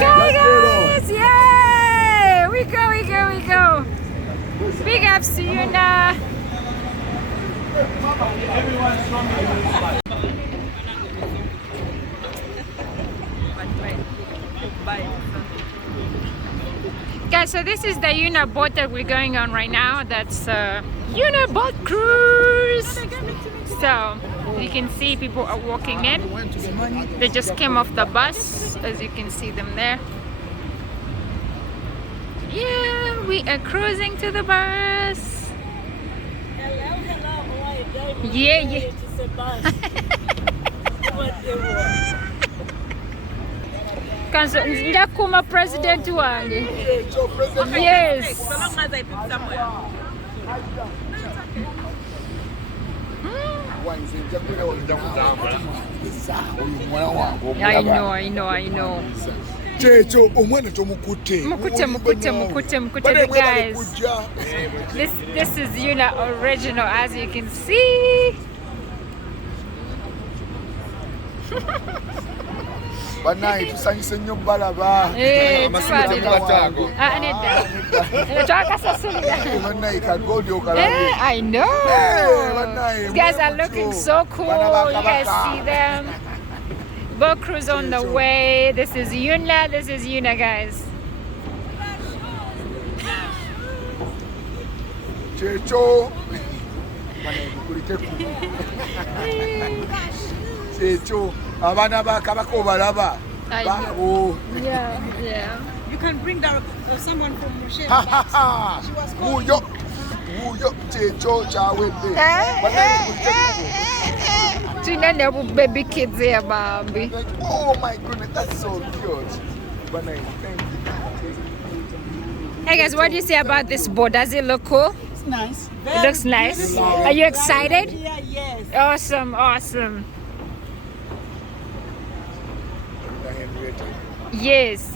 guys! Yay! We go! Big ups to UNAA. Guys, so this is the UNAA boat that we're going on right now. That's UNAA boat cruise. So you can see people are walking in. They just came off the bus, as you can see them there. Yeah, we are cruising to the bus. Yeah. Kanso njakuma president wange. Yes. I know. Checho omwana tomukute. Mukute guys. This is UNAA original, as you can see. Banayi tusanyise nnyo balaba. Amasiro temubatago. Banayi kagodi okalabe. I know. These guys are looking so cool. You guys see them. Boat cruise on the way. This is UNAA, guys. Checho. Checho. Abana bakabako balaba. Yeah. You can bring someone from Rochelle. She was called. Uyo checho chawede. Tuna baby kids here, Bambi. Oh my goodness, that's so cute. Thank you. Hey guys, what do you say about this boat? Does it look cool? It's nice. It looks nice. Are you excited? Yeah, yes. Awesome. Yes.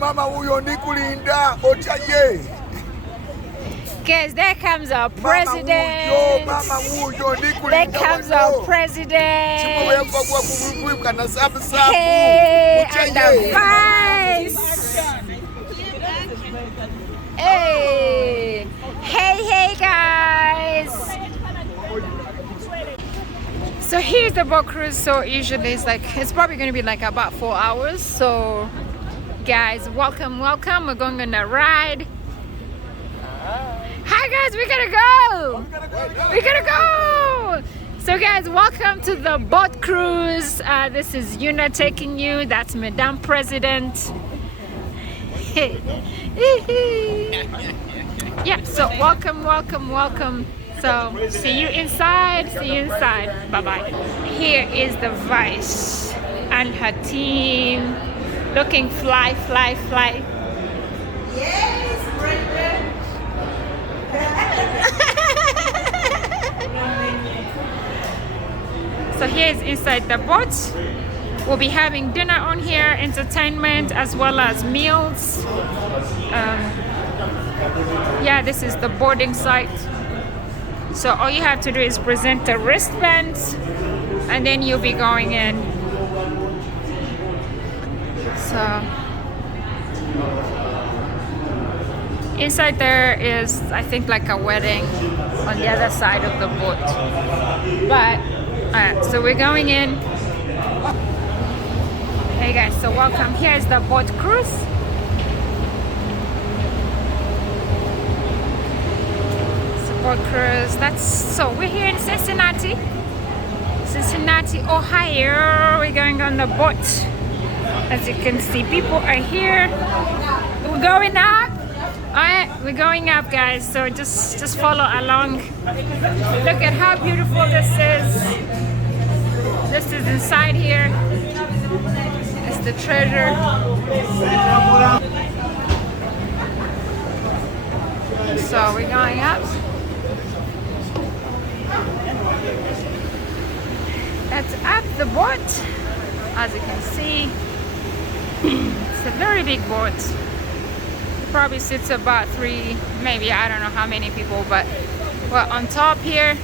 Mama uyo ndikulinda ochaye. Guys, there comes our president. There comes our president. Hey, and the vice. Hey guys. So here's the boat cruise. So usually it's probably going to be like about 4 hours. So guys, welcome. We're going on a ride. Hi guys, we gotta go. So guys, welcome to the boat cruise. This is UNAA taking you. That's Madame President. Yeah, so welcome. So see you inside. Bye. Here is the vice and her team looking fly. Yes, President. So here's inside the boat. We'll be having dinner on here, entertainment as well as meals. Yeah, this is the boarding site. So all you have to do is present the wristband and then you'll be going in. So inside there is, I think, like a wedding on the other side of the boat. But so we're going in. Hey guys, so welcome. Here's the boat cruise. Boat cruise. We're here in Cincinnati, Ohio. We're going on the boat. As you can see, people are here. We're going up. Alright, we're going up, guys. So just follow along. Look at how beautiful this is. This is inside here. It's the treasure. So we're going up. That's up the boat, as you can see. It's a very big boat. probably sits about 3, maybe, I don't know how many people, but we're on top here.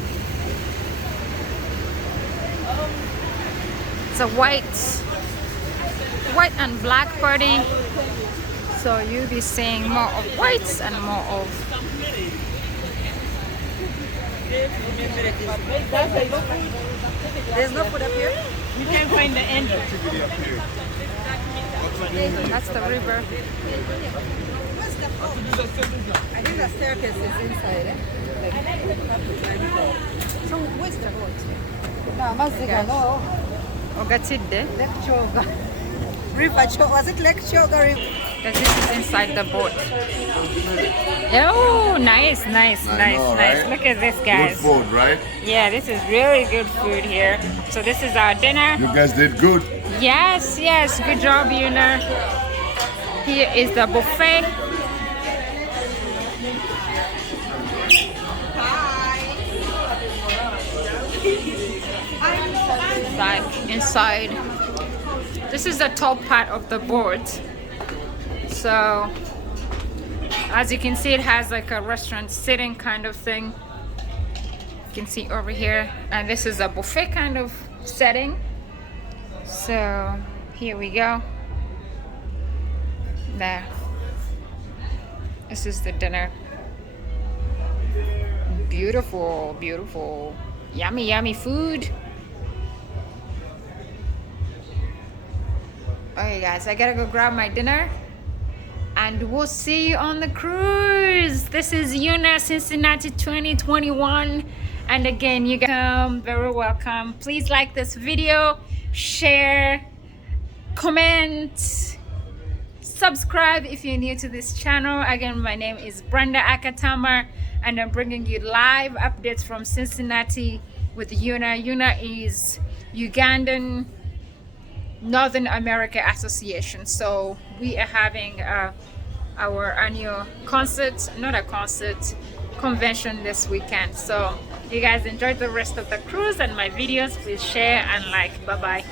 It's a white and black party, so you'll be seeing more of whites and more of There's no food up here? We can't find the end. that's the river. I think the staircase is inside, eh? So where's the boat? No, Maziga, no. Ogatide, Lake Choga. River Choga. Was it Lake Choga River? because this is inside the boat. Oh, nice. right? Look at this, Good guys. food, right? Yeah, this is really good food here. So this is our dinner. You guys did good. Yes, good job, Una. Here is the buffet. Inside. This is the top part of the boat. So, as you can see, it has like a restaurant sitting kind of thing. You can see over here. And this is a buffet kind of setting. So, here we go. There. This is the dinner. Beautiful, beautiful. Yummy food. Okay guys, I gotta go grab my dinner and we'll see you on the cruise. This is UNAA Cincinnati 2021, and again, you guys are very welcome. Please like this video, share, comment, subscribe if you're new to this channel. Again, my name is Brenda Akatama and I'm bringing you live updates from Cincinnati with UNAA. UNAA is Ugandan Northern America Association. So we are having our annual convention this weekend. So you guys enjoy the rest of the cruise and my videos. Please share and like. Bye bye.